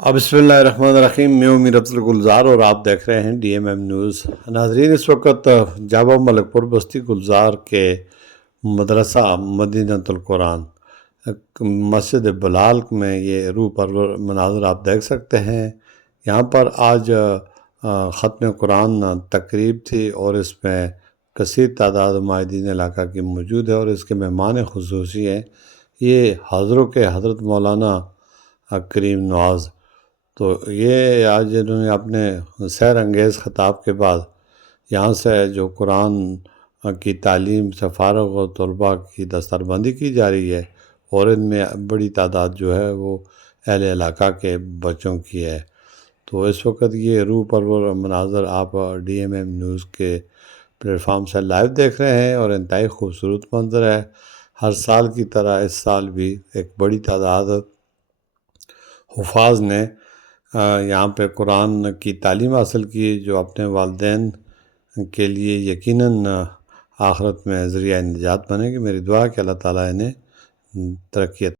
بسم اللہ الرحمن الرحیم۔ میں امیر افضل گلزار اور آپ دیکھ رہے ہیں ڈی ایم ایم نیوز۔ ناظرین، اس وقت جابہ ملک پور بستی گلزار کے مدرسہ مدینۃ القرآن مسجد بلال میں یہ روح پرور مناظر آپ دیکھ سکتے ہیں۔ یہاں پر آج ختم قرآن تقریب تھی اور اس میں کثیر تعداد معاہدین علاقہ کی موجود ہے اور اس کے مہمان خصوصی ہیں یہ حاضروں کے حضرت مولانا کریم نواز۔ تو یہ آج انہوں نے اپنے سیر انگیز خطاب کے بعد یہاں سے جو قرآن کی تعلیم سے فارغ و طلباء کی دستربندی کی جا رہی ہے اور ان میں بڑی تعداد جو ہے وہ اہل علاقہ کے بچوں کی ہے۔ تو اس وقت یہ روح پرور مناظر آپ ڈی ایم ایم نیوز کے پلیٹ فارم سے لائیو دیکھ رہے ہیں اور انتہائی خوبصورت منظر ہے۔ ہر سال کی طرح اس سال بھی ایک بڑی تعداد حفاظ نے یہاں پہ قرآن کی تعلیم حاصل کی جو اپنے والدین کے لیے یقیناً آخرت میں ذریعہ نجات بنے گی۔ میری دعا ہے کہ اللہ تعالیٰ انہیں ترقی